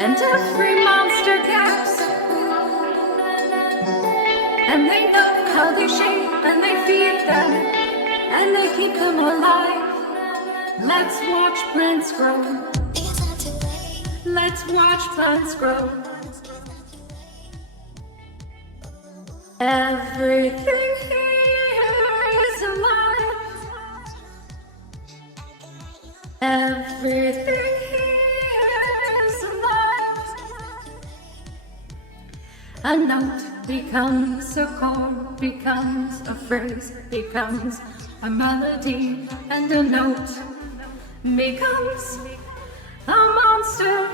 and every monster gaps, and they know how they shape and they feed them and they keep them alive. Let's watch plants grow. Let's watch plants grow. Everything here is alive. Everything here is alive. A note becomes a chord, becomes a phrase, becomes a melody, and a note becomes a monster.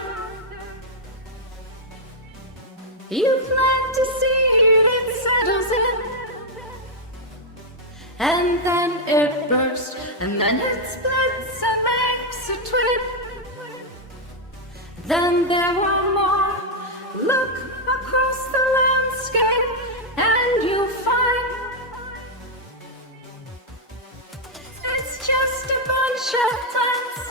You plant a seed, it settles in, and then it bursts, and then it splits and makes a twin. Then there are more. Look across the landscape, and you'll find it's just a bunch of plants.